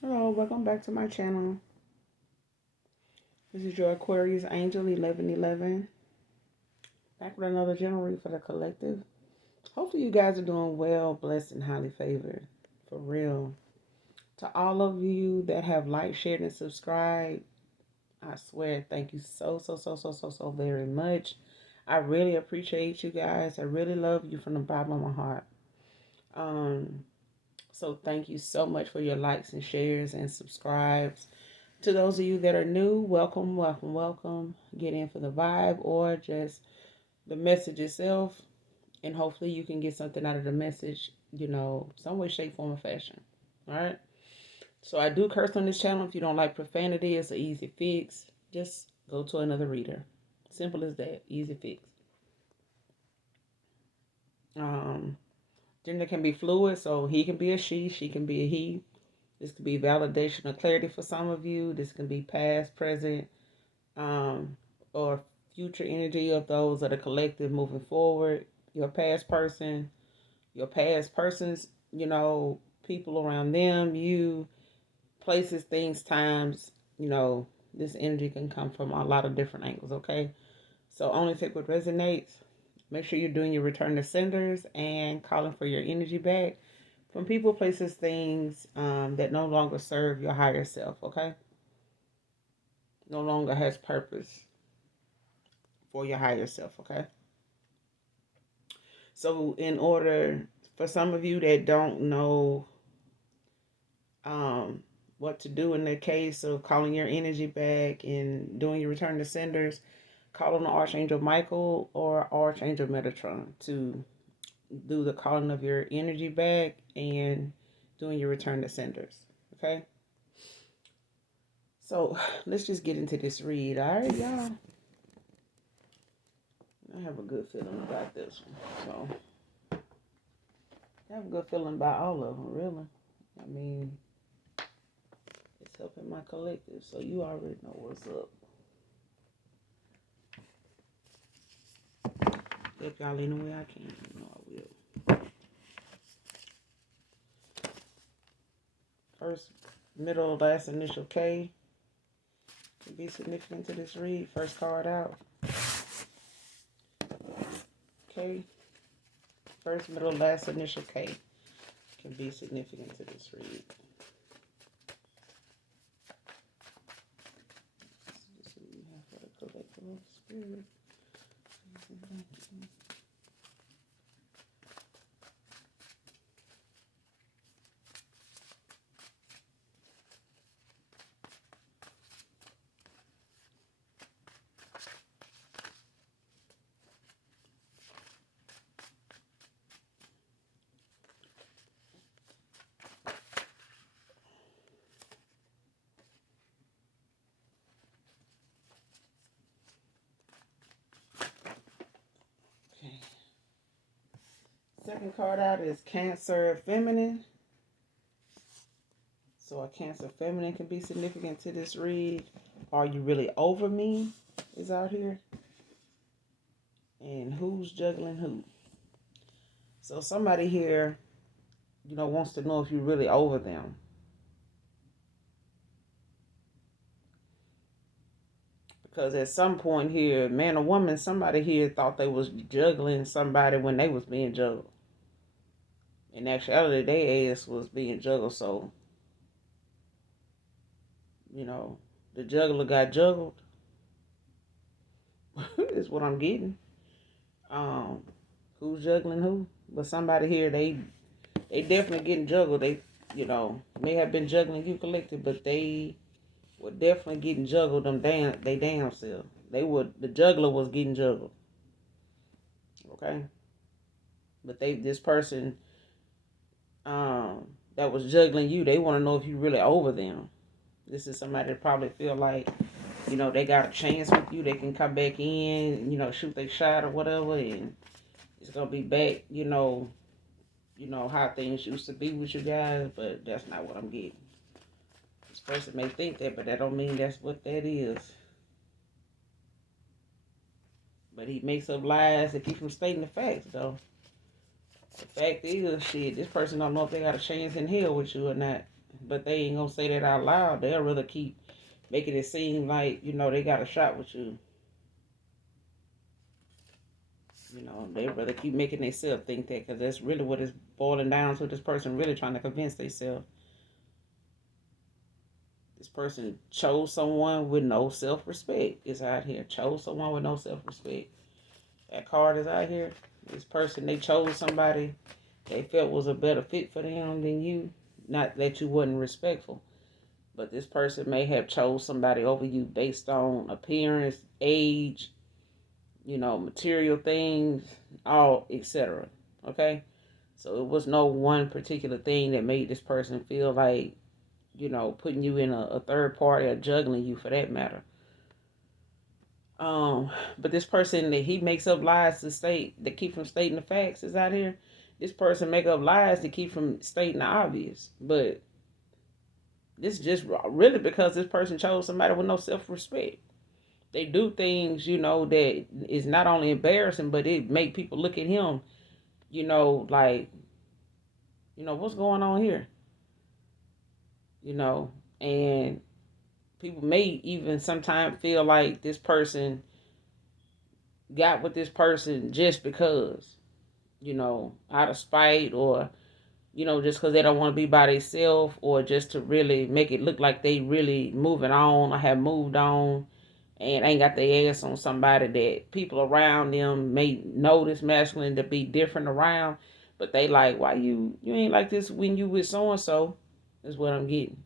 Hello, welcome back to my channel. This is your Aquarius Angel 1111. Back with another general read for the collective. Hopefully you guys are doing well, blessed, and highly favored. For real. To all of you that have liked, shared, and subscribed, I swear thank you so very much. I really appreciate you guys. I really love you from the bottom of my heart. Um, so thank you so much for your likes and shares and subscribes. To those of you that are new, welcome, welcome, welcome. Get in for the vibe or just the message itself. And hopefully you can get something out of the message, some way, shape, form, or fashion. All right. So I do curse on this channel. If you don't like profanity, it's an easy fix. Just go to another reader. Simple as that. Easy fix. Um, Gender can be fluid, so he can be a she can be a he. This could be validation or clarity for some of you. This can be past, present, um, or future energy of those that are collective moving forward. Your past persons, people around them, you, places, things, times, this energy can come from a lot of different angles, okay? So only take what resonates. Make sure you're doing your return to senders and calling for your energy back from people, places, things that no longer serve your higher self, okay? No longer has purpose for your higher self, okay? So, in order for some of you that don't know um, what to do in the case of calling your energy back and doing your return to senders, call on the Archangel Michael or Archangel Metatron to do the calling of your energy back and doing your return to senders. Okay? So, let's just get into this read. All right, y'all? I have a good feeling about this one. So, I have a good feeling about all of them, really. I mean, it's helping my collective, so you already know what's up. Help y'all any way I can. You know I will. First, middle, last initial K can be significant to this read. First card out. K. First, middle, last initial K can be significant to this read. This is what we have for the collective spirit. Okay. Second card out is Cancer Feminine. So a Cancer Feminine can be significant to this read. Are you really over me? Is out here. And who's juggling who? So somebody here, wants to know if you're really over them. Because at some point here, man or woman, somebody here thought they was juggling somebody when they was being juggled. In actuality, their ass was being juggled. So, the juggler got juggled. Is what I'm getting. Um, who's juggling who? But somebody here, they definitely getting juggled. They, may have been juggling you collective, but they were definitely getting juggled. They damn self. The juggler was getting juggled. Okay, but this person that was juggling you, they want to know if you really over them. This is somebody that probably feel like, they got a chance with you. They can come back in, shoot their shot or whatever, and it's gonna be back, how things used to be with you guys, but that's not what I'm getting. This person may think that, but that don't mean that's what that is. But he makes up lies to keep from stating the facts, though. The fact is, shit, this person don't know if they got a chance in hell with you or not. but they ain't gonna say that out loud. They'll rather keep making it seem like, they got a shot with you. They rather keep making themselves think that, because that's really what it's boiling down to. This person really trying to convince themselves. This person chose someone with no self-respect. Is out here. Chose someone with no self-respect. That card is out here. This person, they chose somebody they felt was a better fit for them than you. Not that you wasn't respectful, but this person may have chose somebody over you based on appearance, age, material things, all etc. Okay? So it was no one particular thing that made this person feel like, putting you in a third party or juggling you for that matter. But this person that he makes up lies to keep from stating the facts is out here. This person make up lies to keep from stating the obvious. But this is just really because this person chose somebody with no self-respect. They do things, that is not only embarrassing, but it make people look at him, like, what's going on here? And people may even sometimes feel like this person got with this person just because, out of spite, or, just because they don't want to be by themselves, or just to really make it look like they really moving on or have moved on and ain't got their ass on somebody that people around them may know this masculine to be different around, but they like, why you ain't like this when you with so and so, is what I'm getting.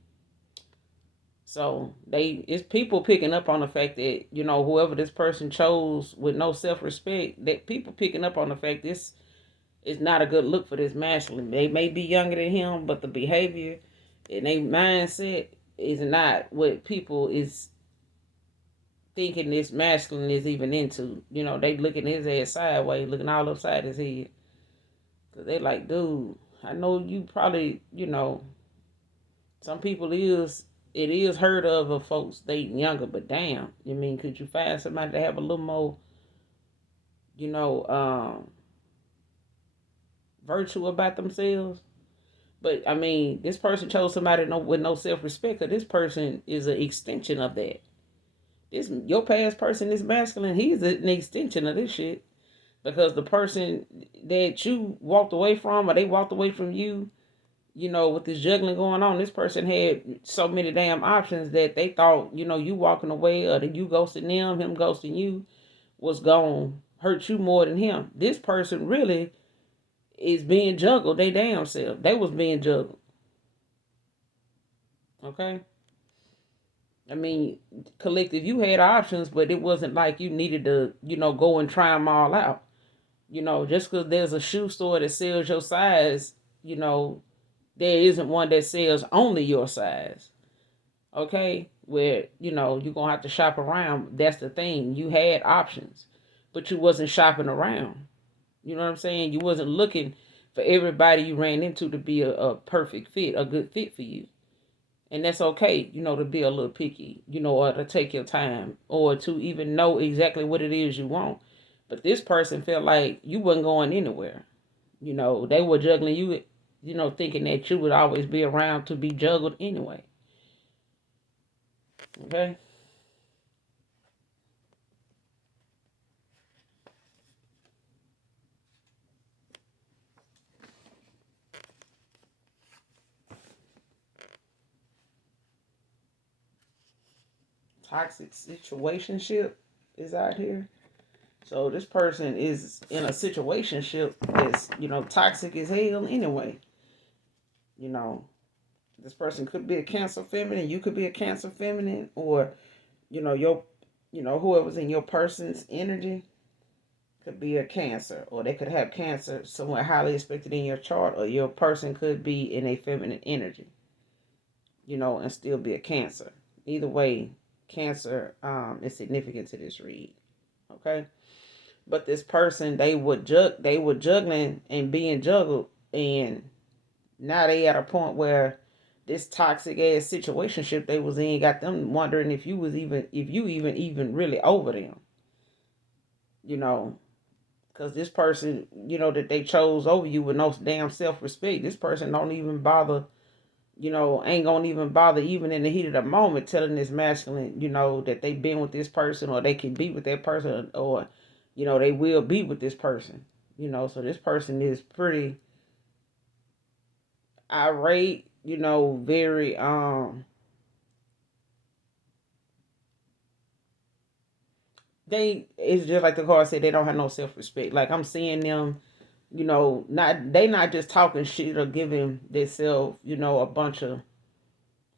So it's people picking up on the fact that, whoever this person chose with no self-respect, that people picking up on the fact this is not a good look for this masculine. They may be younger than him, but the behavior and their mindset is not what people is thinking this masculine is even into. They looking his ass sideways, looking all upside his head. Cause they like, dude, I know you probably, some people it is heard of folks dating younger, but damn, could you find somebody to have a little more, virtue about themselves? But this person chose somebody with no self-respect, because this person is an extension of that. Your past person is masculine. He's an extension of this shit, because the person that you walked away from, or they walked away from you, with this juggling going on, this person had so many damn options that they thought, you walking away, or that you ghosting them, him ghosting you, was going to hurt you more than him. This person really is being juggled. They damn self. They was being juggled. Okay? Collective, you had options, but it wasn't like you needed to, go and try them all out. Just because there's a shoe store that sells your size, there isn't one that sells only your size. Okay? Where, you're going to have to shop around. That's the thing. You had options, but you wasn't shopping around. You know what I'm saying? You wasn't looking for everybody you ran into to be a perfect fit, a good fit for you. And that's okay, to be a little picky, or to take your time, or to even know exactly what it is you want. But this person felt like you wasn't going anywhere. They were juggling you, thinking that you would always be around to be juggled anyway. Okay? Toxic situationship is out here. So this person is in a situationship that's, toxic as hell anyway. This person could be a Cancer feminine, you could be a Cancer feminine, or, your, whoever's in your person's energy could be a Cancer, or they could have Cancer somewhere highly expected in your chart, or your person could be in a feminine energy, and still be a Cancer. Either way, Cancer is significant to this read. Okay? But this person, they were juggling and being juggled, and now they at a point where this toxic ass situationship they was in got them wondering if you even really over them. Because this person, that they chose over you with no damn self-respect, this person don't even bother ain't gonna even bother even in the heat of the moment telling this masculine, that they been with this person or they can be with that person or, they will be with this person. So this person is pretty irate, very it's just like the card said, they don't have no self respect. Like I'm seeing them, not just talking shit or giving themselves, a bunch of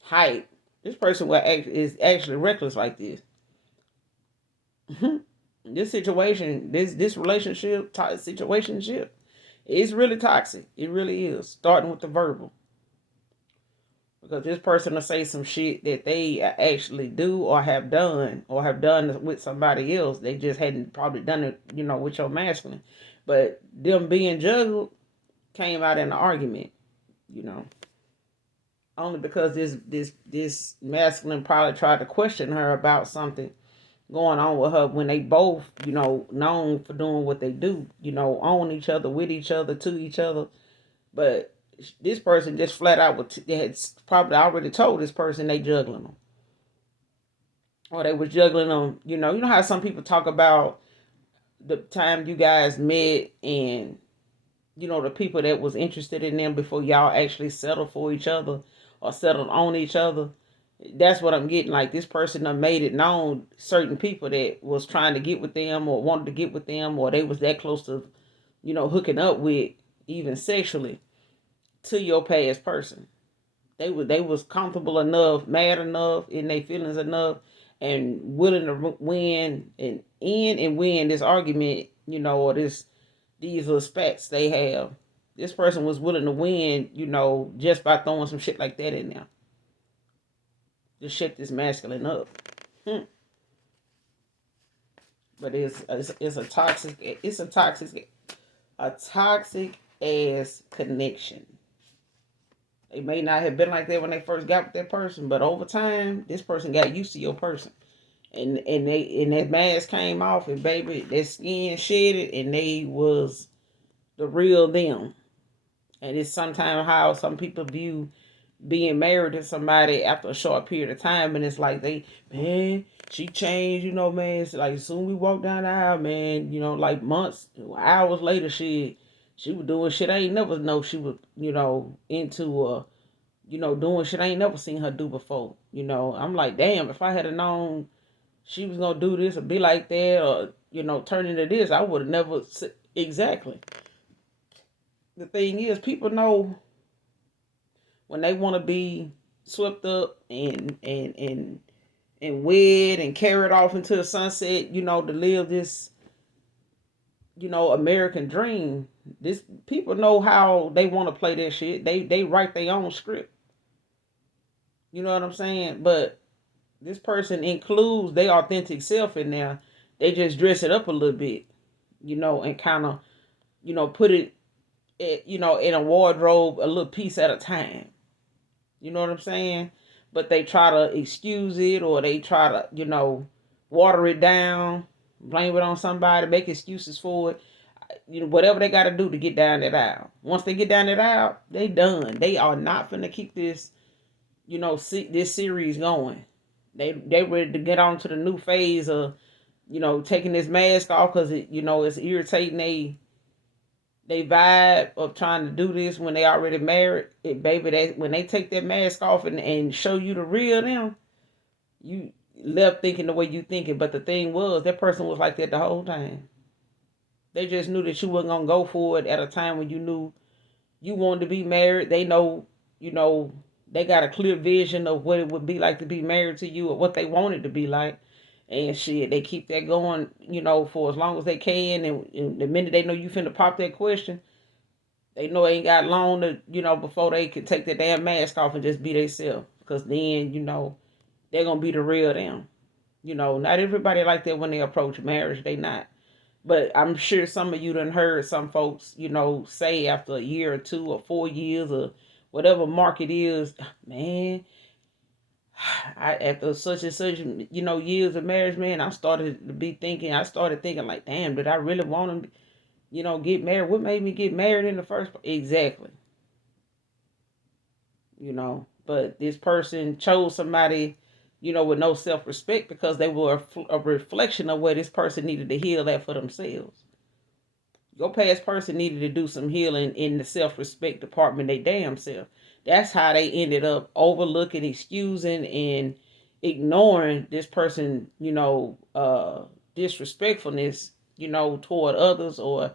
hype. This person is actually reckless like this. This situation, this relationship, situationship, it's really toxic. It really is. Starting with the verbal, because this person will say some shit that they actually do or have done with somebody else. They just hadn't probably done it, with your masculine. But them being juggled came out in an argument, you know. Only because this masculine probably tried to question her about something going on with her when they both, known for doing what they do, on each other, with each other, to each other. But this person just flat out they had probably already told this person they juggling them. Or they was juggling them, you know how some people talk about the time you guys met and the people that was interested in them before y'all actually settled for each other or settled on each other. That's what I'm getting. Like this person done made it known certain people that was trying to get with them or wanted to get with them or they was that close to, hooking up with even sexually to your past person. They was comfortable enough, mad enough, in their feelings enough, and willing to win and end and win this argument, or these little spats they have. This person was willing to win, just by throwing some shit like that in there. To shut this masculine up. But it's a toxic ass connection. They may not have been like that when they first got with that person, but over time, this person got used to your person. And that mask came off and baby, their skin shedded and they was the real them. And it's sometimes how some people view being married to somebody after a short period of time, and it's like man, she changed, man. It's like soon we walk down the aisle, man, like months, hours later, she was doing shit I ain't never know she was, into doing shit I ain't never seen her do before. I'm like, damn, if I had known she was gonna do this or be like that or, turn into this, I would have never exactly. The thing is, people know when they want to be swept up and wed and carried off into the sunset, to live this, American dream. This people know how they want to play that shit. They write their own script. You know what I'm saying? But this person includes their authentic self in there. They just dress it up a little bit, and kind of, put it, in a wardrobe a little piece at a time. You know what I'm saying? But they try to excuse it or they try to, water it down, blame it on somebody, make excuses for it. Whatever they got to do to get down that aisle. Once they get down that aisle, they done. They are not finna keep this, this series going. They ready to get on to the new phase of, taking this mask off because it's irritating they vibe of trying to do this when they already married. Baby, when they take that mask off and show you the real them, you left thinking the way you thinking. But the thing was, that person was like that the whole time. They just knew that you wasn't gonna go for it at a time when you knew you wanted to be married. They know, they got a clear vision of what it would be like to be married to you or what they wanted to be like. And shit, they keep that going, for as long as they can. And the minute they know you finna pop that question, they know they ain't got long to, before they could take their damn mask off and just be themselves. Because then, they're going to be the real them. Not everybody like that when they approach marriage. They not. But I'm sure some of you done heard some folks, say after a year or 2 or 4 years or whatever mark it is, man, after such and such, years of marriage, man, I started thinking like, damn, did I really want to, get married? What made me get married in the first place? Exactly. But this person chose somebody, with no self-respect because they were a reflection of where this person needed to heal that for themselves. Your past person needed to do some healing in the self-respect department, they damn self. That's how they ended up overlooking, excusing, and ignoring this person, disrespectfulness, toward others, or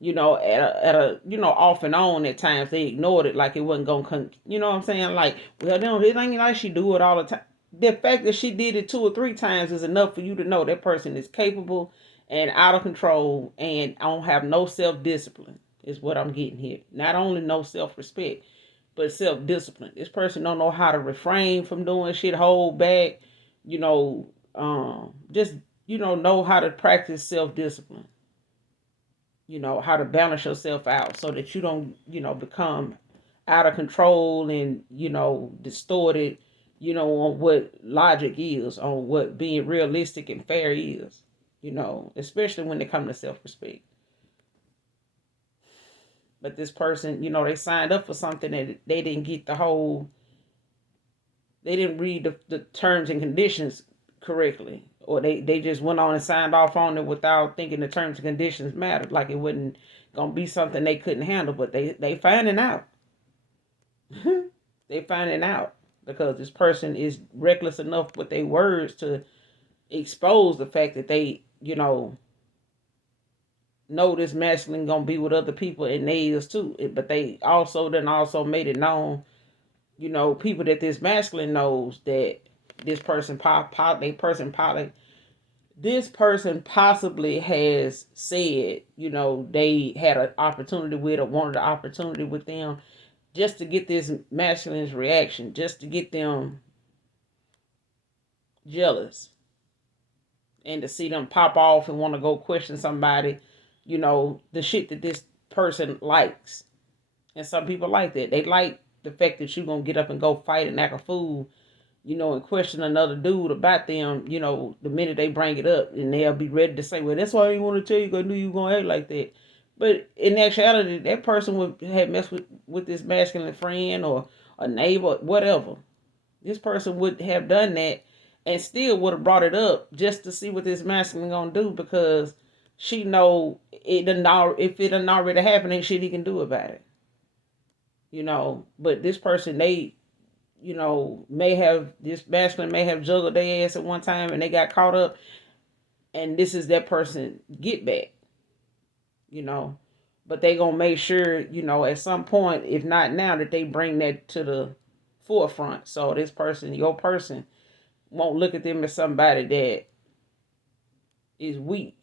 at a off and on at times they ignored it like it wasn't gonna you know what I'm saying? Like, well, no, it ain't like she do it all the time. The fact that she did it 2 or 3 times is enough for you to know that person is capable and out of control and I don't have no self-discipline is what I'm getting here. Not only no self-respect, but self-discipline. This person don't know how to refrain from doing shit, hold back, just know how to practice self-discipline. How to balance yourself out so that you don't, become out of control and, distorted, on what logic is, on what being realistic and fair is, especially when it comes to self-respect. But this person, they signed up for something that they didn't get they didn't read the terms and conditions correctly. Or they just went on and signed off on it without thinking the terms and conditions mattered. Like it wasn't going to be something they couldn't handle. But they finding out. They finding out. Because this person is reckless enough with their words to expose the fact that they, know this masculine gonna be with other people and they is too. But they also made it known, people that this masculine knows that this person this person possibly has said, they had an opportunity with or wanted an opportunity with them just to get this masculine's reaction, just to get them jealous and to see them pop off and want to go question somebody, the shit that this person likes. And some people like that. They like the fact that you're going to get up and go fight and act a fool, and question another dude about them, the minute they bring it up. And they'll be ready to say, well, that's why I didn't want to tell you because I knew you were going to act like that. But in actuality, that person would have messed with this masculine friend or a neighbor, whatever. This person would have done that and still would have brought it up just to see what this masculine gonna do because she know it done, if it done already happened, ain't shit he can do about it. But this person, they, this masculine may have juggled their ass at one time and they got caught up and this is that person get back, but they gonna make sure, at some point, if not now, that they bring that to the forefront. So this person, your person, won't look at them as somebody that is weak.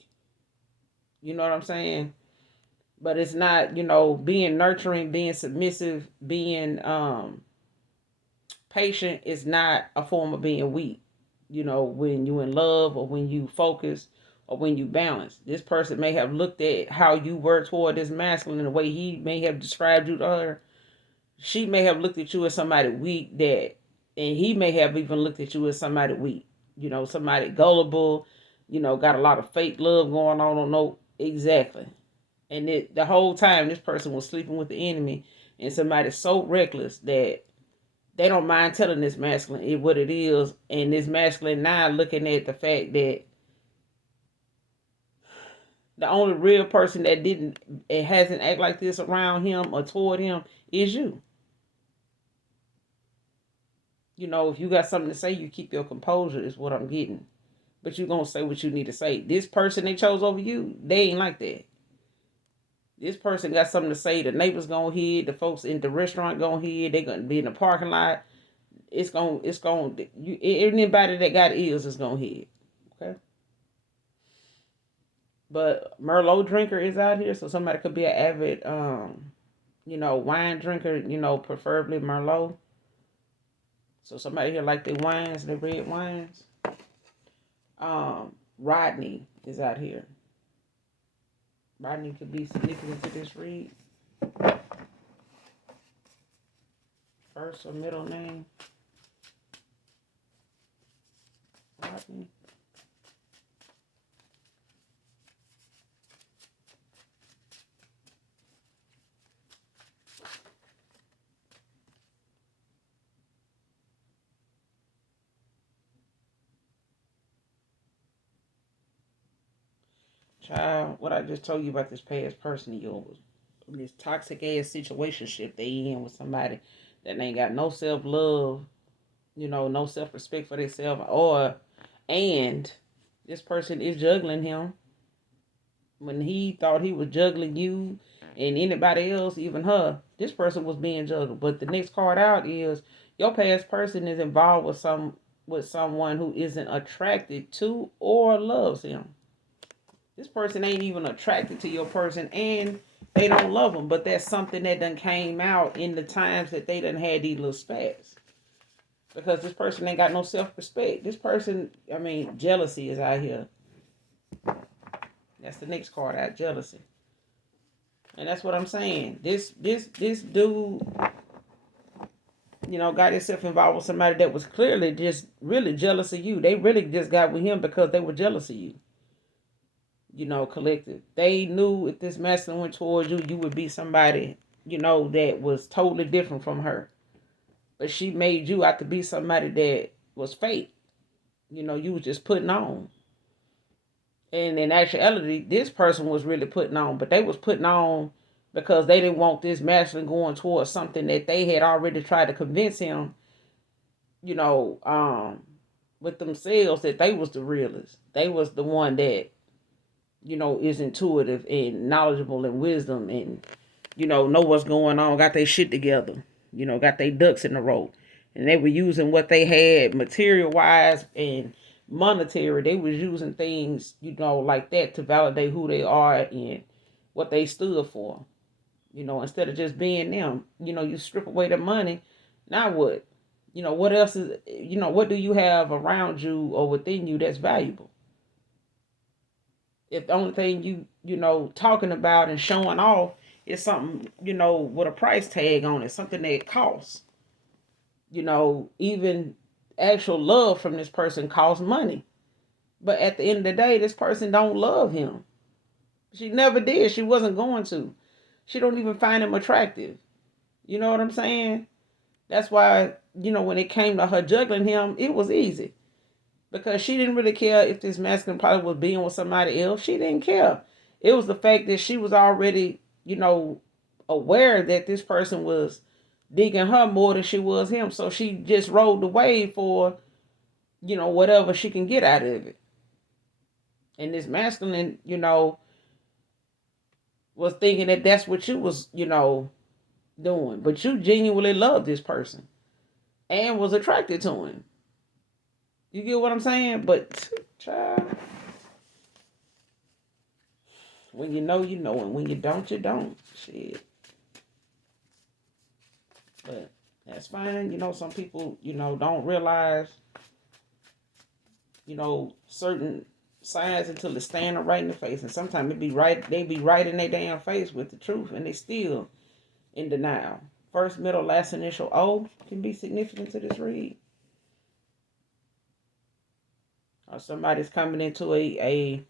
You know what I'm saying? But it's not, being nurturing, being submissive, being patient is not a form of being weak. When you in love or when you focus or when you balance. This person may have looked at how you were toward this masculine and the way he may have described you to her. She may have looked at you as somebody weak and he may have even looked at you as somebody weak. Somebody gullible, got a lot of fake love going on. Don't know exactly. And the whole time this person was sleeping with the enemy and somebody so reckless that they don't mind telling this masculine what it is. And this masculine now looking at the fact that the only real person that hasn't act like this around him or toward him is you. If you got something to say, you keep your composure is what I'm getting. But you're going to say what you need to say. This person they chose over you, they ain't like that. This person got something to say. The neighbors going to hear. The folks in the restaurant going to hear. They going to be in the parking lot. Anybody that got ears is going to hear. Okay? But Merlot drinker is out here. So somebody could be an avid, wine drinker, preferably Merlot. So somebody here like the wines, the red wines. Rodney is out here. Rodney could be significant to this read. First or middle name. Rodney. Child, what I just told you about this past person of yours, this toxic ass situationship they in with somebody that ain't got no self love, no self respect for themselves, and this person is juggling him when he thought he was juggling you and anybody else, even her. This person was being juggled. But the next card out is your past person is involved with someone who isn't attracted to or loves him. This person ain't even attracted to your person and they don't love them. But that's something that done came out in the times that they done had these little spats. Because this person ain't got no self-respect. This person, jealousy is out here. That's the next card out, jealousy. And that's what I'm saying. This dude, got himself involved with somebody that was clearly just really jealous of you. They really just got with him because they were jealous of you. Collective. They knew if this masculine went towards you, you would be somebody, that was totally different from her. But she made you out to be somebody that was fake. You was just putting on. And in actuality, this person was really putting on, but they was putting on because they didn't want this masculine going towards something that they had already tried to convince him, with themselves that they was the realest. They was the one that, is intuitive and knowledgeable and wisdom and, know what's going on, got their shit together, got their ducks in a row. And they were using what they had material wise and monetary. They was using things, like that to validate who they are and what they stood for. Instead of just being them, you strip away the money. Now what? What else is, what do you have around you or within you that's valuable? If the only thing talking about and showing off is something, with a price tag on it, something that costs, even actual love from this person costs money. But at the end of the day, this person don't love him. She never did. She wasn't going to. She don't even find him attractive. You know what I'm saying? That's why, when it came to her juggling him, it was easy. Because she didn't really care if this masculine probably was being with somebody else. She didn't care. It was the fact that she was already, aware that this person was digging her more than she was him. So she just rode the wave for, whatever she can get out of it. And this masculine, was thinking that that's what you was, doing. But you genuinely loved this person and was attracted to him. You get what I'm saying? But, child, when you know, you know. And when you don't, you don't. Shit. But that's fine. Some people, don't realize, certain signs until it's standing right in the face. And sometimes they be right in their damn face with the truth. And they still in denial. First, middle, last initial O can be significant to this read. Or somebody's coming into a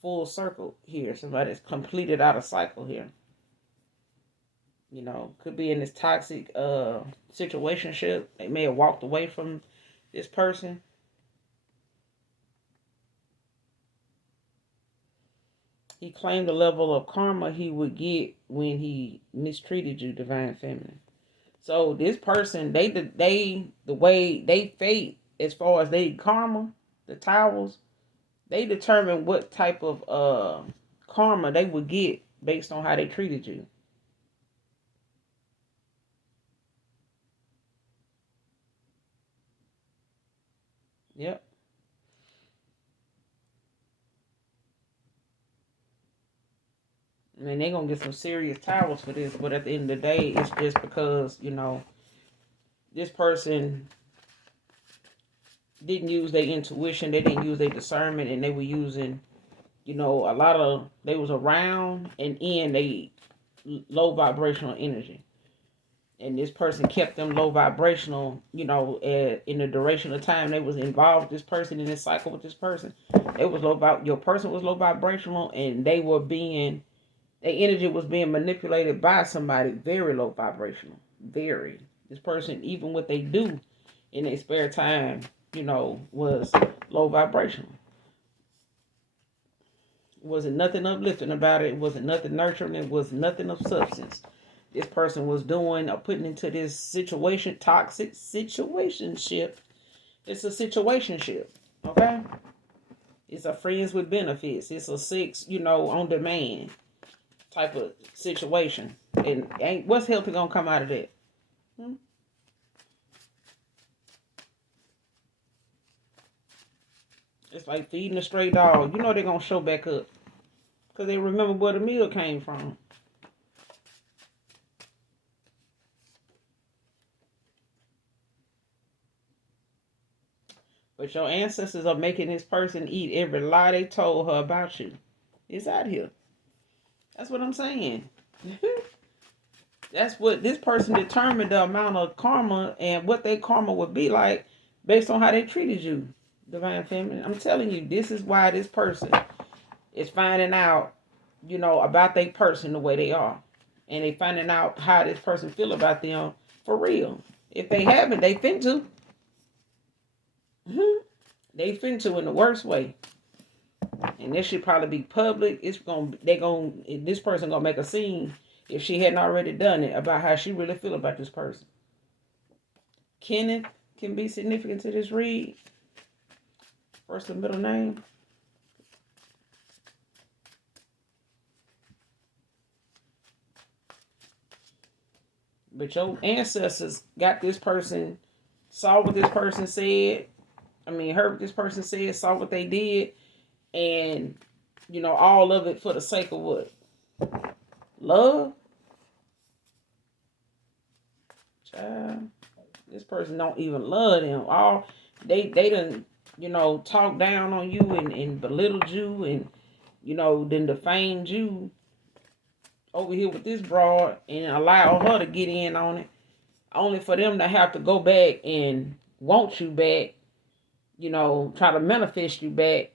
full circle here. Somebody's completed out a cycle here. Could be in this toxic situationship. They may have walked away from this person. He claimed the level of karma he would get when he mistreated you, Divine Feminine. So this person, the way they fate as far as they karma, the towels, they determine what type of karma they would get based on how they treated you. Yep. I mean, they're going to get some serious towels for this, but at the end of the day, it's just because, this person didn't use their intuition, they didn't use their discernment, and they were using, they was around and in they low vibrational energy. And this person kept them low vibrational, in the duration of time they was involved with this person in this cycle with this person. Your person was low vibrational and their energy was being manipulated by somebody very low vibrational. Very. This person, even what they do in their spare time, was low vibrational. Wasn't nothing uplifting about it. It wasn't nothing nurturing. It was nothing of substance. This person was doing or putting into this situation, toxic situationship. It's a situationship. Okay? It's a friends with benefits. It's a sex, on demand type of situation. And ain't what's healthy gonna come out of that? Hmm? It's like feeding a stray dog. You know they're gonna show back up. Because they remember where the meal came from. But your ancestors are making this person eat every lie they told her about you. It's out here. That's what I'm saying. That's what this person determined the amount of karma and what their karma would be like based on how they treated you, Divine Feminine. I'm telling you, this is why this person is finding out, about their person the way they are. And they finding out how this person feel about them for real. If they haven't, they finna to. They finna in the worst way. And this should probably be public. This person gonna make a scene if she hadn't already done it about how she really feel about this person. Kenneth can be significant to this read. First and middle name. But your ancestors got this person, saw what this person said. Heard what this person said, saw what they did, and all of it for the sake of what? Love? Child, this person don't even love them. They done, talk down on you and belittled you and, then defamed you over here with this broad and allow her to get in on it. Only for them to have to go back and want you back, try to manifest you back.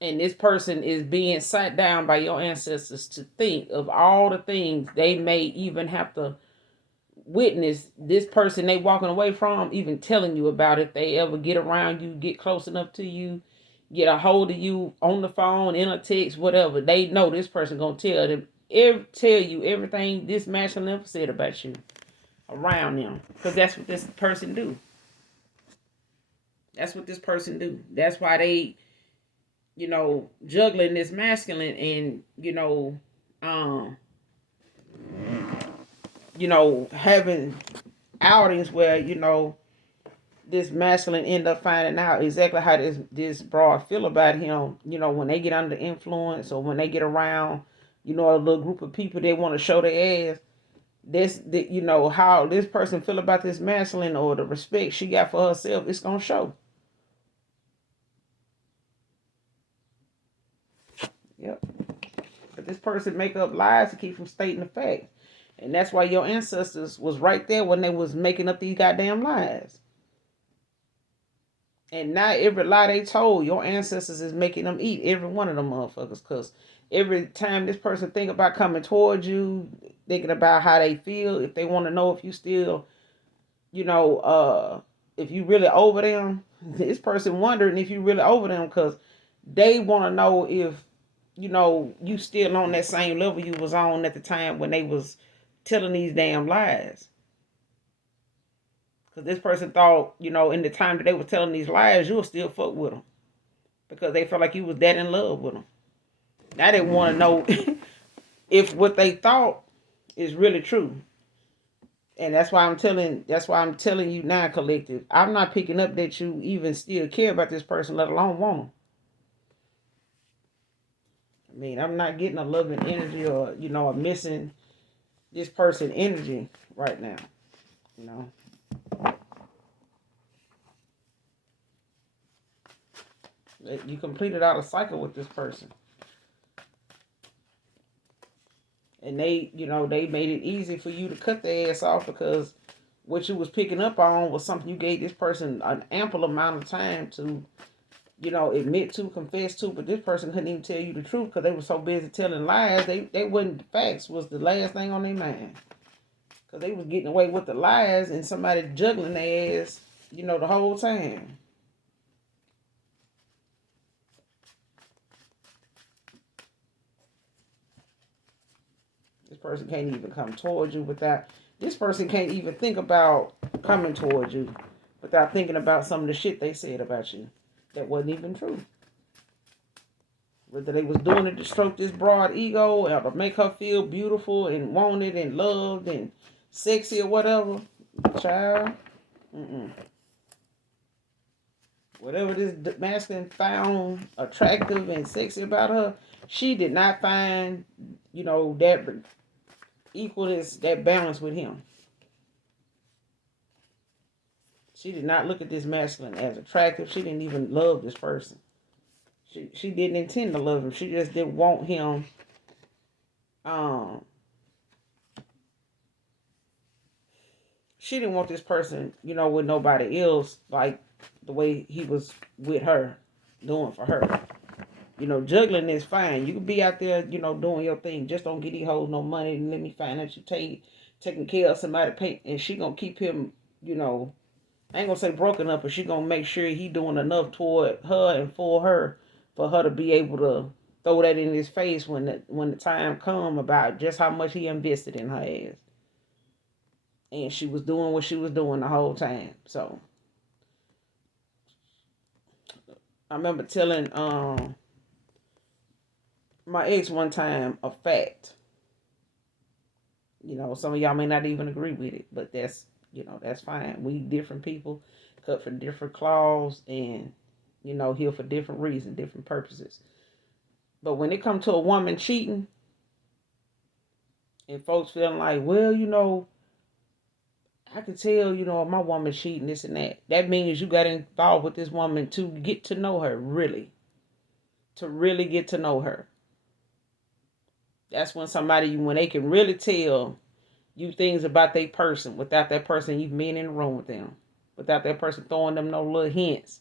And this person is being sat down by your ancestors to think of all the things they may even have to witness this person they walking away from even telling you about it. They ever get around you, get close enough to you, get a hold of you on the phone, in a text, whatever. They know this person gonna tell you everything this masculine ever said about you around them. Because that's what this person do. That's what this person do. That's why they juggling this masculine and, having outings where, this masculine end up finding out exactly how this broad feel about him, when they get under the influence or when they get around, a little group of people they want to show their ass. How this person feel about this masculine or the respect she got for herself, it's gonna show. Yep. But this person make up lies to keep from stating the facts. And that's why your ancestors was right there when they was making up these goddamn lies. And now every lie they told, your ancestors is making them eat every one of them motherfuckers. Because every time this person think about coming towards you, thinking about how they feel, if they want to know if you still, if you really over them, this person wondering if you really over them because they want to know if, you still on that same level you was on at the time when they was telling these damn lies. Because this person thought, in the time that they were telling these lies, you would still fuck with them. Because they felt like you was that in love with them. Now they want to know if what they thought is really true. And that's why I'm telling you now, collective. I'm not picking up that you even still care about this person, let alone want them. I'm not getting a loving energy or, a missing this person energy right now. You completed out a cycle with this person. And they made it easy for you to cut their ass off because what you was picking up on was something you gave this person an ample amount of time to, admit to, confess to, but this person couldn't even tell you the truth because they were so busy telling lies. They wasn't, facts was the last thing on their mind. Because they was getting away with the lies and somebody juggling their ass, the whole time. person can't even come towards you without. This person can't even think about coming towards you without thinking about some of the shit they said about you that wasn't even true. Whether they was doing it to stroke this broad ego or to make her feel beautiful and wanted and loved and sexy or whatever, child. Mm-mm. Whatever this masculine found attractive and sexy about her, she did not find, that equalness, that balance with him. She did not look at this masculine as attractive. She didn't even love this person. She didn't intend to love him. She just didn't want him. She didn't want this person, with nobody else like the way he was with her, doing for her. Juggling is fine. You can be out there, doing your thing. Just don't get these hoes no money and let me find out you taking care of somebody pay, and she gonna keep him, I ain't gonna say broken up, but she gonna make sure he doing enough toward her and for her to be able to throw that in his face when the time come about just how much he invested in her ass. And she was doing what she was doing the whole time. So I remember telling my ex one time a fact. Some of y'all may not even agree with it, but that's fine. We different people, cut for different claws, and here for different reasons, different purposes. But when it comes to a woman cheating, and folks feeling like, well, I can tell, my woman cheating, this and that. That means you got involved with this woman to get to know her, really. To really get to know her. That's when they can really tell you things about their person without that person even being in the room with them. Without that person throwing them no little hints.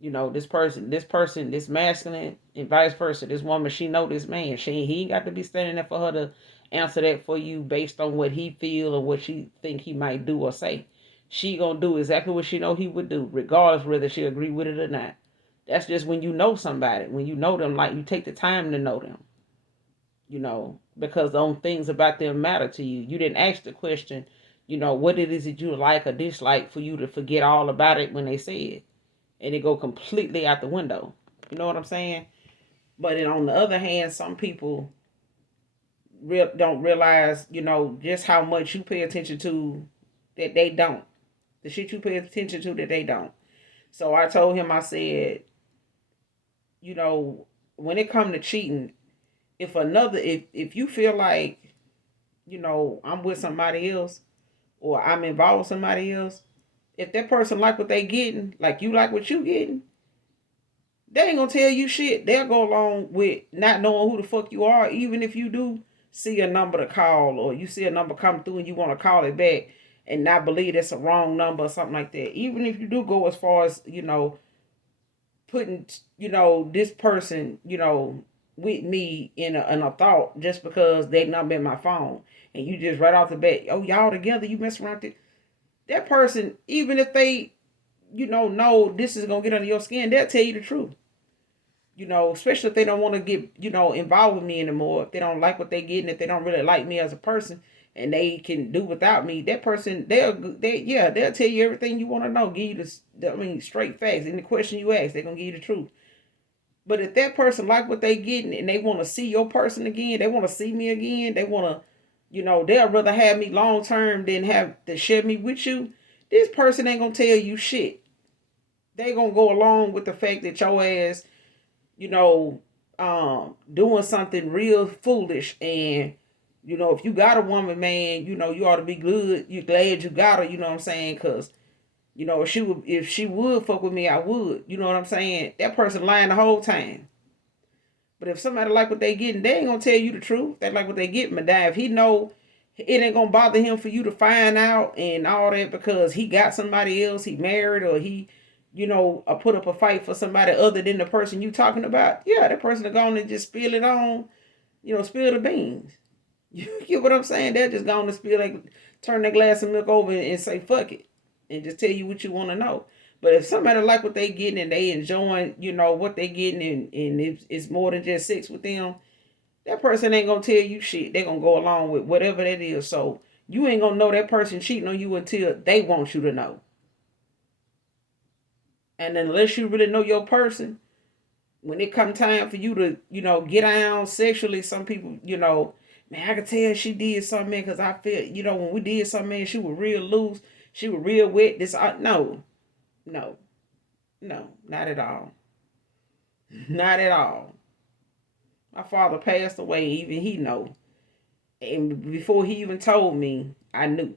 This person, this masculine, and vice versa. This woman, she know this man. He ain't got to be standing there for her to answer that for you based on what he feel or what she think he might do or say. She gonna do exactly what she know he would do, regardless whether she agree with it or not. That's just when you know somebody. When you know them, like you take the time to know them. Because those things about them matter to you. You didn't ask the question, what it is that you like or dislike for you to forget all about it when they say it. And it go completely out the window. You know what I'm saying? But then on the other hand, some people don't realize, just how much you pay attention to that they don't. The shit you pay attention to that they don't. So I told him, I said, when it comes to cheating, if you feel like, I'm with somebody else or I'm involved with somebody else, if that person like what they getting, like you like what you getting, they ain't gonna tell you shit. They'll go along with not knowing who the fuck you are, even if you do see a number to call or you see a number come through and you want to call it back and not believe it's a wrong number or something like that. Even if you do go as far as, putting, this person, with me in a thought just because they not been my phone. And you just right off the bat, oh, y'all together, you mess around with it. That person, even if they, know this is going to get under your skin, they'll tell you the truth. Especially if they don't want to get, involved with me anymore. If they don't like what they getting, if they don't really like me as a person and they can do without me, that person, they'll tell you everything you want to know. Give you straight facts. Any question you ask, they're going to give you the truth. But if that person like what they getting and they want to see your person again, they want to see me again, they want to, they'll rather have me long term than have to share me with you. This person ain't going to tell you shit. They going to go along with the fact that your ass, doing something real foolish. And, if you got a woman, man, you ought to be good. You glad you got her, you know what I'm saying? Because, if she would fuck with me, I would. You know what I'm saying? That person lying the whole time. But if somebody like what they getting, they ain't gonna tell you the truth. They like what they getting, but if he know it ain't gonna bother him for you to find out and all that because he got somebody else, he married, or he, put up a fight for somebody other than the person you talking about, yeah, that person will go on and just spill it on, spill the beans. You get what I'm saying? They're just going to turn that glass of milk over and say, fuck it. And just tell you what you want to know. But if somebody like what they getting and they enjoying, what they getting and it's more than just sex with them, that person ain't gonna tell you shit. They gonna go along with whatever that is. So you ain't gonna know that person cheating on you until they want you to know. And unless you really know your person, when it come time for you to, get down sexually, some people, man, I could tell she did something, man, because I feel, when we did something, man, she was real loose. She was real wet. No, no, no, not at all. Not at all. My father passed away, even he know. And before he even told me, I knew.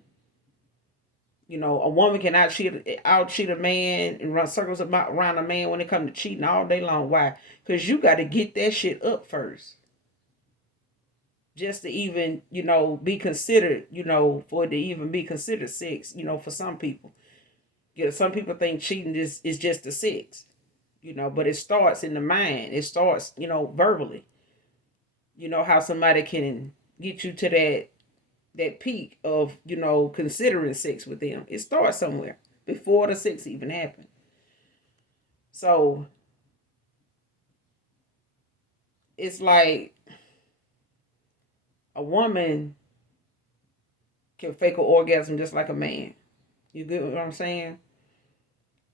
A woman can out cheat a man and run circles around a man when it comes to cheating all day long. Why? Because you got to get that shit up first. Just to even, be considered, for it to even be considered sex, for some people. Some people think cheating is just the sex, but it starts in the mind. It starts, verbally. How somebody can get you to that peak of, considering sex with them. It starts somewhere before the sex even happened. So it's like a woman can fake an orgasm just like a man. You get what I'm saying?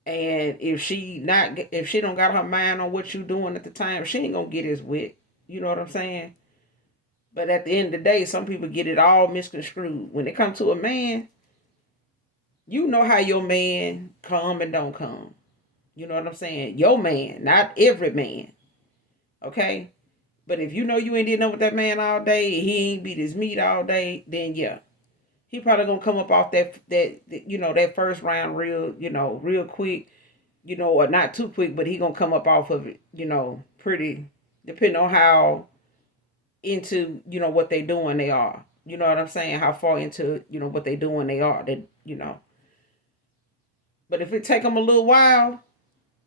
And if she don't got her mind on what you doing at the time, she ain't gonna get as wet. You know what I'm saying? But at the end of the day, some people get it all misconstrued. When it comes to a man, you know how your man come and don't come. You know what I'm saying? Your man, not every man. Okay? But if you know you ain't dealing with that man all day, he ain't beat his meat all day, then yeah. He probably gonna come up off that first round real quick, or not too quick, but he gonna come up off of it, pretty, depending on how into what they doing they are. You know what I'm saying? How far into what they doing they are. That. But if it take them a little while,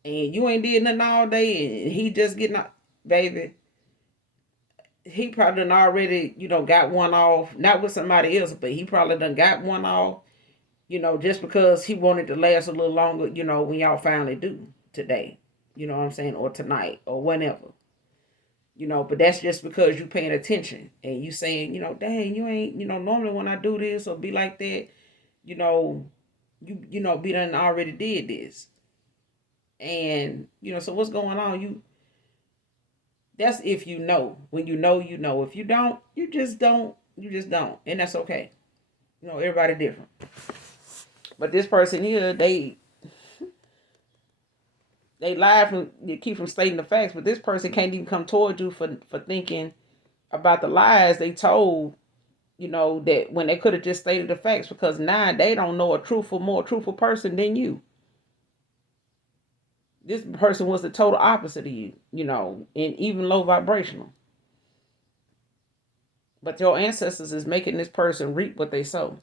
and you ain't did nothing all day, and he just getting out, baby, he probably done already got one off. Not with somebody else, but he probably done got one off. Just because he wanted to last a little longer. When y'all finally do today. You know what I'm saying, or tonight, or whenever. But that's just because you paying attention and you saying, dang, you ain't, normally when I do this or be like that, be done already did this. And, so what's going on? That's if you know. When you know, you know. If you don't, you just don't. You just don't. And that's okay. Everybody different. But this person here, they lie from, you keep from stating the facts, but this person can't even come toward you for thinking about the lies they told, that when they could have just stated the facts, because now they don't know a more truthful person than you. This person was the total opposite of you, and even low vibrational. But your ancestors is making this person reap what they sow.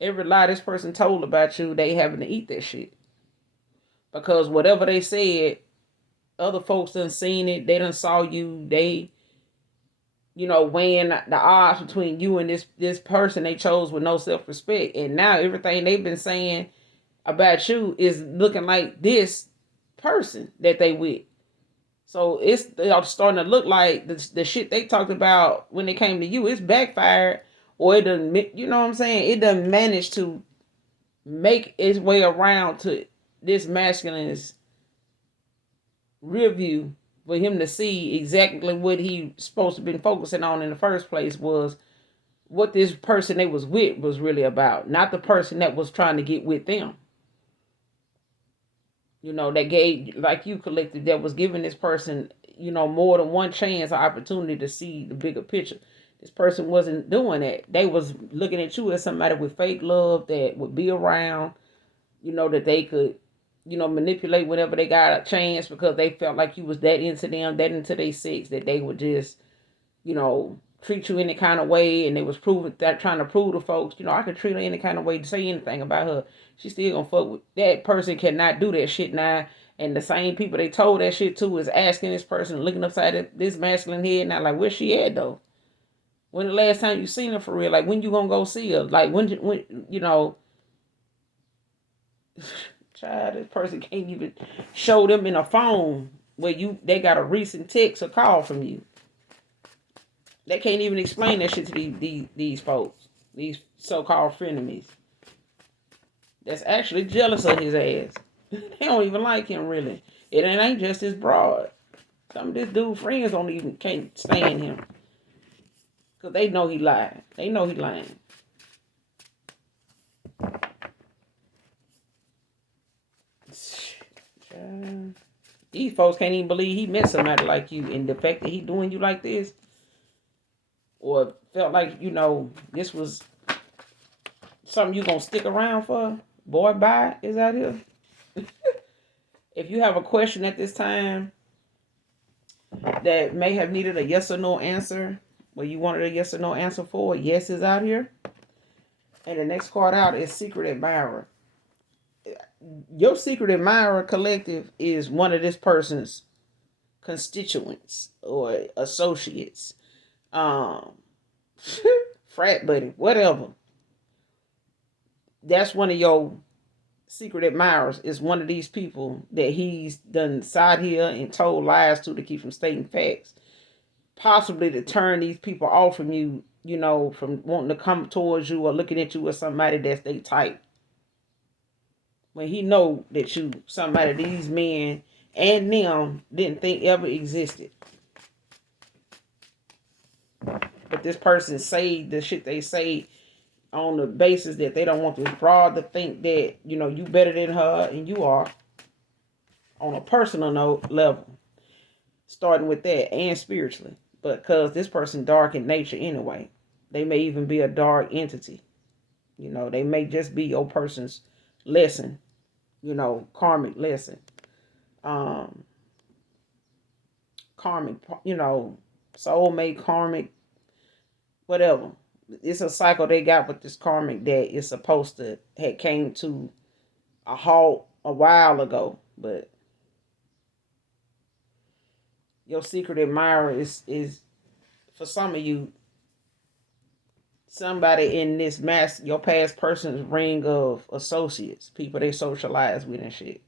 Every lie this person told about you, they having to eat that shit. Because whatever they said, other folks done seen it. They done saw you. They, weighing the odds between you and this person they chose with no self-respect. And now everything they've been saying about you is looking like this person that they with. So it's starting to look like the shit they talked about when they came to you, it's backfired, or it doesn't, you know what I'm saying? It doesn't manage to make its way around to this masculine's rear view for him to see exactly what he supposed to been focusing on in the first place was what this person they was with was really about, not the person that was trying to get with them. That gave, like you collected, that was giving this person, more than one chance or opportunity to see the bigger picture. This person wasn't doing that. They was looking at you as somebody with fake love that would be around, that they could, manipulate whenever they got a chance, because they felt like you was that into them, that into their sex, that they would just, treat you any kind of way. And they was trying to prove to folks, I could treat her any kind of way, to say anything about her. She still gonna fuck with that person. Cannot do that shit now. And the same people they told that shit to is asking this person, looking upside this masculine head now, like, where she at though? When the last time you seen her for real? Like, when you gonna go see her? Like, when child, this person can't even show them in a phone where they got a recent text or call from you. They can't even explain that shit to these folks, these so-called frenemies. That's actually jealous of his ass. They don't even like him, really. It ain't just his broad. Some of this dude friends can't stand him. Because they know he lied. They know he lying. These folks can't even believe he met somebody like you. And the fact that he doing you like this, or felt like, this was something you gonna stick around for, boy, bye, is out here. If you have a question at this time that may have needed a yes or no answer, or you wanted a yes or no answer for, yes is out here. And the next card out is Secret Admirer. Your Secret Admirer collective is one of this person's constituents or associates, frat buddy, whatever. That's one of your secret admirers, is one of these people that he's done sat here and told lies to keep from stating facts, possibly to turn these people off from you, from wanting to come towards you or looking at you as somebody that's they type. When he know that you somebody these men and them didn't think ever existed. But this person say the shit they say on the basis that they don't want this broad to think that, you better than her, and you are, on a personal level. Starting with that, and spiritually. But because this person dark in nature anyway. They may even be a dark entity. They may just be your person's lesson. Karmic lesson. Karmic, soulmate, karmic, whatever. It's a cycle they got with this karmic that is supposed to had came to a halt a while ago. But your secret admirer is for some of you, somebody in this your past person's ring of associates, people they socialize with and shit.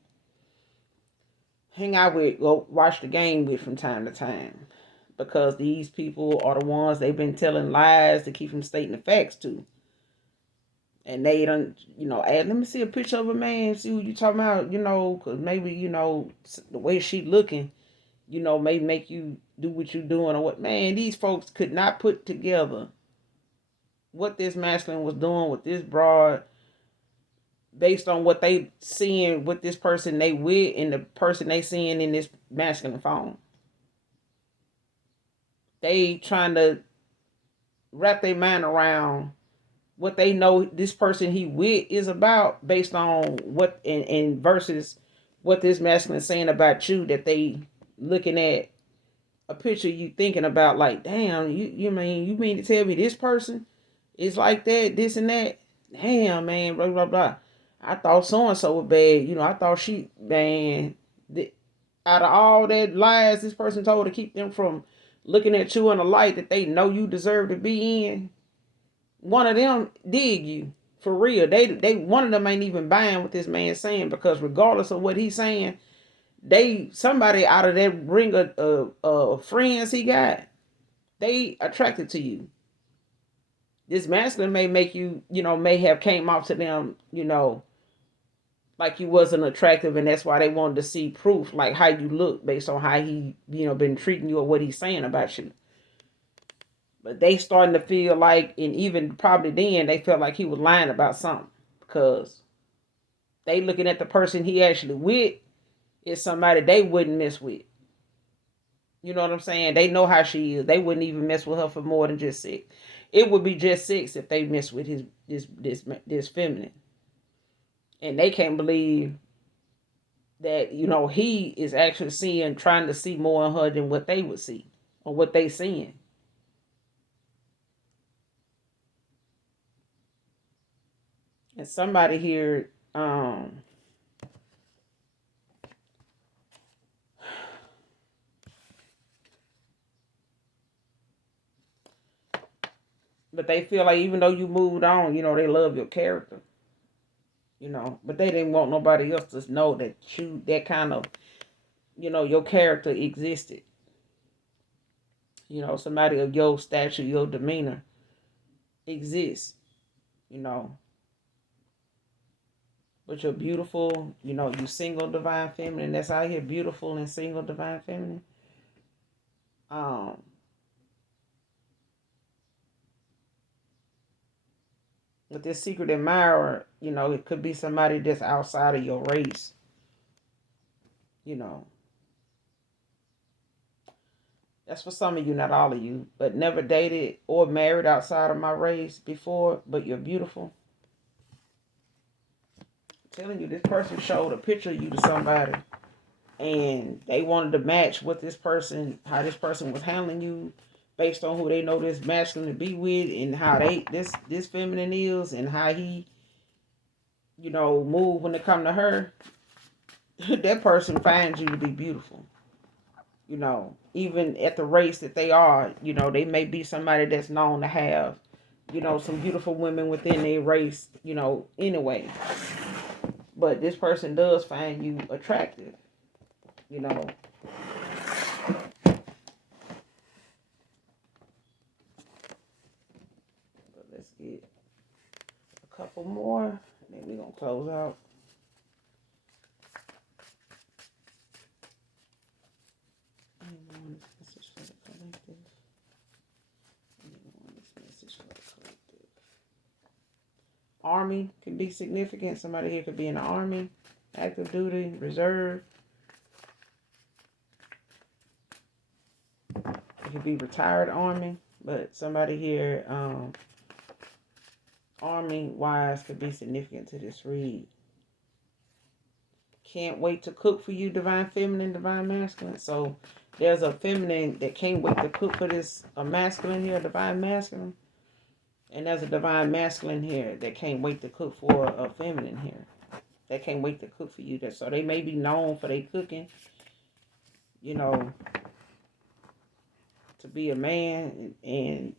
Hang out with, go watch the game with from time to time. Because these people are the ones they've been telling lies to keep from stating the facts to. And they don't, let me see a picture of a man, see who you talking about, because maybe, the way she looking, may make you do what you doing or what. Man, these folks could not put together what this masculine was doing with this broad based on what they seeing with this person they with and the person they seeing in this masculine phone. They trying to wrap their mind around what they know this person he with is about based on what and versus what this masculine is saying about you, that they looking at a picture you thinking about like, damn, you mean to tell me this person is like that, this and that? Damn, man, blah, blah, blah. I thought so-and-so was bad. I thought she, man, out of all that lies this person told to keep them from looking at you in a light that they know you deserve to be in, one of them dig you for real. They one of them ain't even buying what this man's saying, because regardless of what he's saying, somebody out of that ring of friends he got, they attracted to you. This masculine may make you, may have came off to them, like you wasn't attractive, and that's why they wanted to see proof, like how you look based on how he, been treating you or what he's saying about you. But they starting to feel like, and even probably then, they felt like he was lying about something. Because they looking at the person he actually with is somebody they wouldn't mess with. You know what I'm saying? They know how she is. They wouldn't even mess with her for more than just sex. It would be just sex if they mess with this feminine. And they can't believe that, he is actually trying to see more in her than what they would see or what they seeing. And somebody here, but they feel like even though you moved on, they love your character. But they didn't want nobody else to know that you, that kind of your character existed. Somebody of your stature, your demeanor exists, you know. But you're beautiful, you single divine feminine. That's out here, beautiful and single divine feminine. Um, with this secret admirer, it could be somebody that's outside of your race, you know. That's for some of you, not all of you, but never dated or married outside of my race before, but you're beautiful. I'm telling you, this person showed a picture of you to somebody and they wanted to match what this person, how this person was handling you based on who they know this masculine to be with and how this feminine is and how he, move when it come to her. That person finds you to be beautiful. Even at the race that they are, they may be somebody that's known to have, some beautiful women within their race, anyway. But this person does find you attractive, you know. But let's get a couple more, and then we're going to close out. Army can be significant. Somebody here could be in the Army, active duty, reserve. It could be retired Army, but somebody here, Army-wise, could be significant to this read. Can't wait to cook for you, divine feminine, divine masculine. So there's a feminine that can't wait to cook for this, a masculine here, a divine masculine. And there's a divine masculine here that can't wait to cook for a feminine here. That can't wait to cook for you. So they may be known for their cooking, to be a man, and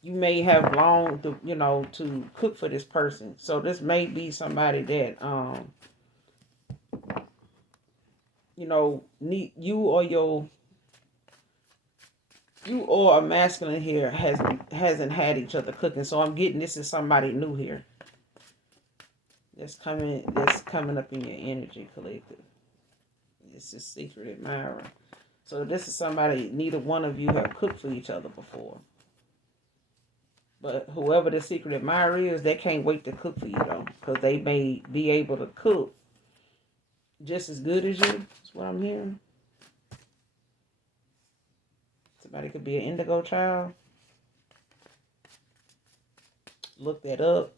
you may have longed to cook for this person. So this may be somebody that need you or a masculine here hasn't had each other cooking. So I'm getting this is somebody new here. That's coming up in your energy collective. It's a secret admirer. So this is somebody neither one of you have cooked for each other before. But whoever the secret admirer is, they can't wait to cook for you though, because they may be able to cook just as good as you. That's what I'm hearing. Somebody could be an indigo child. Look that up.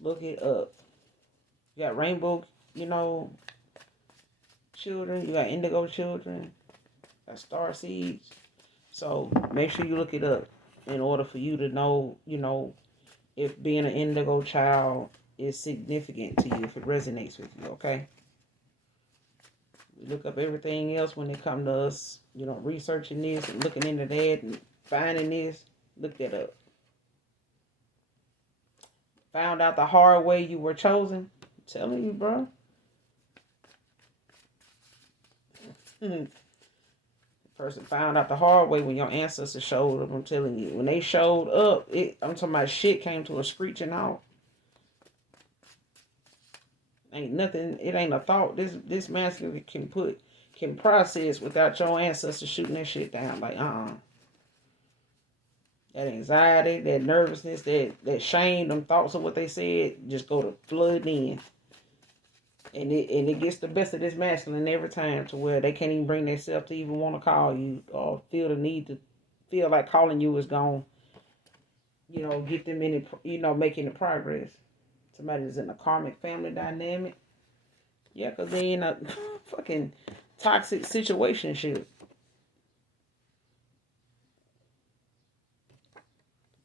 Look it up. You got rainbow, children. You got indigo children. Got star seeds. So make sure you look it up in order for you to know, if being an indigo child is significant to you, if it resonates with you, okay? We look up everything else when it comes to us, researching this and looking into that and finding this. Look that up. Found out the hard way you were chosen. I'm telling you, bro. The person found out the hard way when your ancestors showed up. I'm telling you, when they showed up, I'm talking about shit came to a screeching halt. Ain't nothing. It ain't a thought. This masculine can process without your ancestors shooting that shit down. Like that anxiety, that nervousness, that shame, them thoughts of what they said just go to flood in. And it gets the best of this masculine every time to where they can't even bring themselves to even want to call you or feel the need to feel like calling you is gone. Get them in it, making the progress. Somebody that's in a karmic family dynamic. Yeah, because they in a fucking toxic situation shit.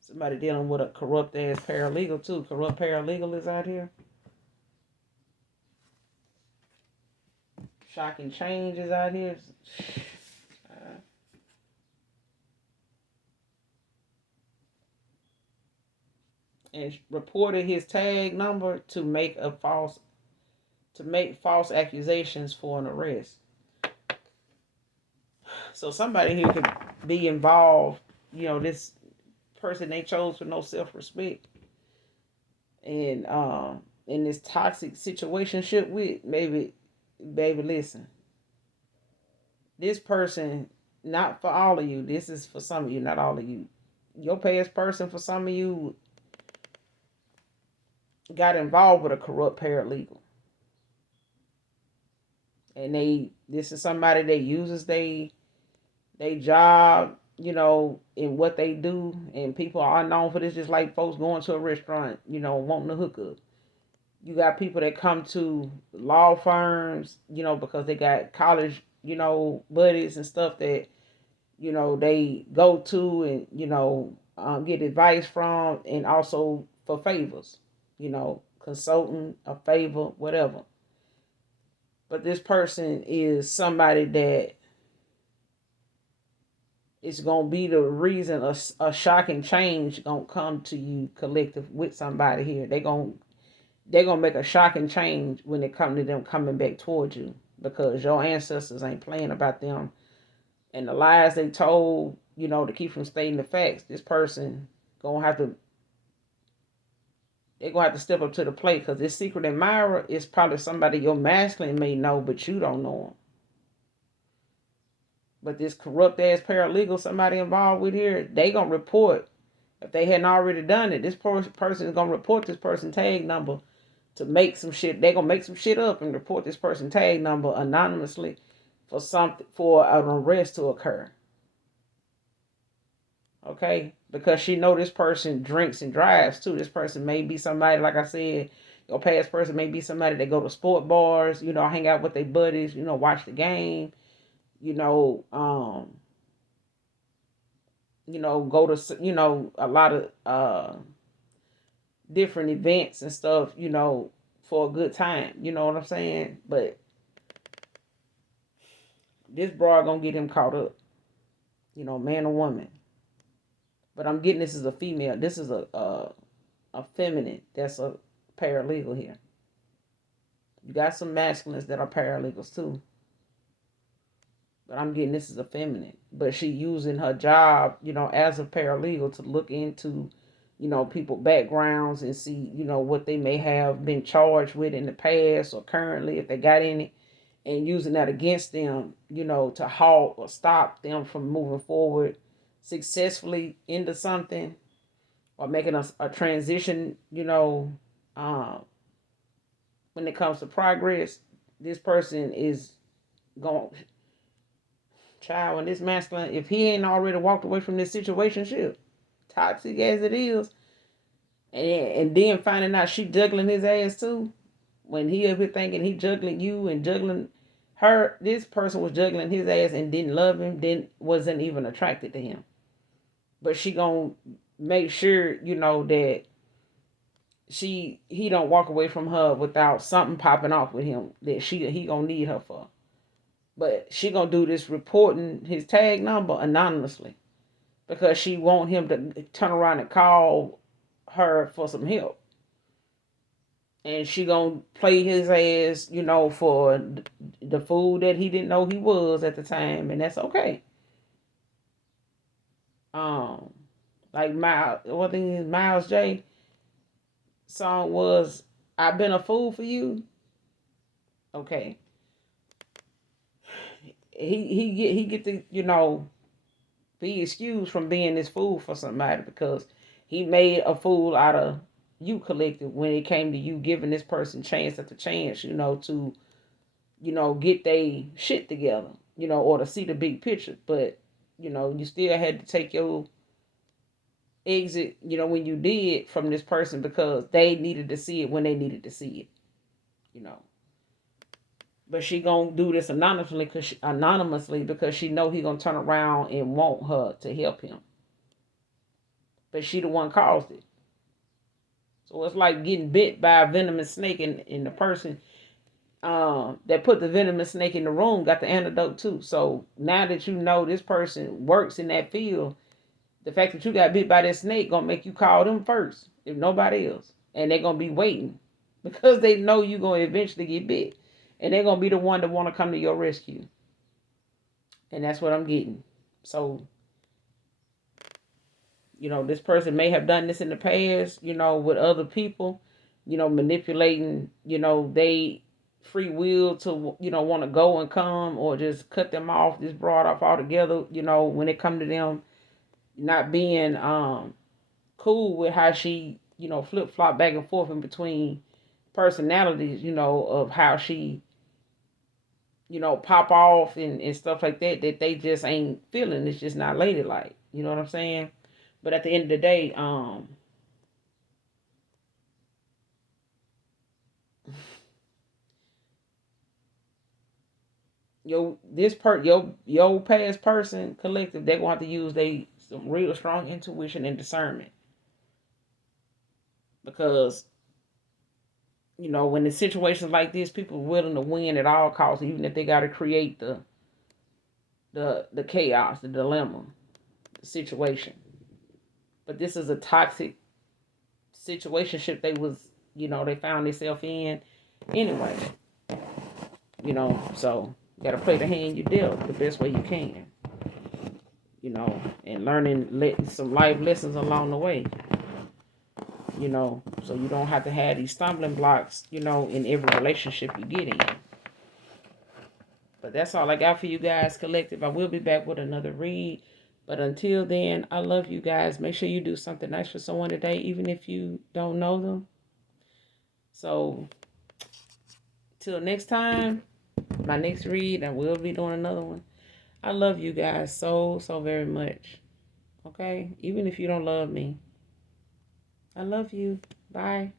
Somebody dealing with a corrupt ass paralegal too. Corrupt paralegal is out here. Shocking change is out here. And reported his tag number to make a false to make false accusations for an arrest. So somebody here could be involved, this person they chose with no self-respect, and in this toxic situationship with, maybe, baby, listen, this person, not for all of you, this is for some of you, not all of you. Your past person, for some of you, got involved with a corrupt paralegal. And this is somebody that uses they job, in what they do. And people are known for this, just like folks going to a restaurant, wanting to hook up. You got people that come to law firms, because they got college, buddies and stuff that, they go to and, get advice from, and also for favors, consulting, a favor, whatever. But this person is somebody that is going to be the reason a shocking change going to come to you collective with somebody here. They're going to make a shocking change when it comes to them coming back towards you, because your ancestors ain't playing about them. And the lies they told, to keep from stating the facts, this person they're going to have to step up to the plate, because this secret admirer is probably somebody your masculine may know, but you don't know them. But this corrupt ass paralegal, somebody involved with here, they going to report, if they hadn't already done it, this person is going to report this person tag number to make some shit. They're going to make some shit up and report this person tag number anonymously for an arrest to occur. Okay? Because she know this person drinks and drives too. This person may be somebody, like I said, your past person may be somebody that go to sport bars, hang out with their buddies, watch the game, go to, a lot of different events and stuff, for a good time. You know what I'm saying? But this broad gonna get him caught up, man or woman. But I'm getting this is a female. This is a feminine that's a paralegal here. You got some masculines that are paralegals too. But I'm getting this is a feminine. But she using her job, as a paralegal to look into, people backgrounds and see, what they may have been charged with in the past or currently, if they got any, and using that against them, to halt or stop them from moving forward successfully into something, or making a transition, when it comes to progress. This person is going, child, when this masculine, if he ain't already walked away from this situation, toxic as it is, and then finding out she juggling his ass too, when he up here thinking he juggling you and juggling her, this person was juggling his ass and didn't love him, wasn't even attracted to him. But she gonna make sure, that he don't walk away from her without something popping off with him that he gonna need her for. But she gonna do this reporting his tag number anonymously, because she want him to turn around and call her for some help. And she gonna play his ass, for the fool that he didn't know he was at the time, and that's okay. Like Miles J song was, "I've been a fool for you." Okay, he get to be excused from being this fool for somebody, because he made a fool out of you collective when it came to you giving this person chance after chance, to get they shit together, or to see the big picture. But you still had to take your exit, when you did, from this person, because they needed to see it when they needed to see it, But she gonna do this anonymously because she know he gonna turn around and want her to help him. But she the one caused it. So it's like getting bit by a venomous snake, and the person that put the venomous snake in the room got the antidote too. So now that you know this person works in that field, the fact that you got bit by that snake gonna make you call them first, if nobody else. And they're gonna be waiting. because they know you're going to eventually get bit. And they're going to be the one that want to come to your rescue. And that's what I'm getting. So, this person may have done this in the past, with other people, manipulating, they free will to, want to go and come, or just cut them off, just brought off altogether, when it come to them not being cool with how she, flip flop back and forth in between personalities, of how she, pop off and stuff like that they just ain't feeling. It's just not ladylike. You know what I'm saying? But at the end of the day, your past person collective, they're gonna have to use some real strong intuition and discernment, because when in situations like this, people are willing to win at all costs, even if they got to create the chaos, the dilemma, the situation. But this is a toxic situationship they found themselves in anyway. So you gotta play the hand you dealt the best way you can. And learning some life lessons along the way. So you don't have to have these stumbling blocks, in every relationship you get in. But that's all I got for you guys, collective. I will be back with another read. But until then, I love you guys. Make sure you do something nice for someone today, even if you don't know them. So, till next time, my next read, I will be doing another one. I love you guys so, so very much. Okay? Even if you don't love me, I love you. Bye.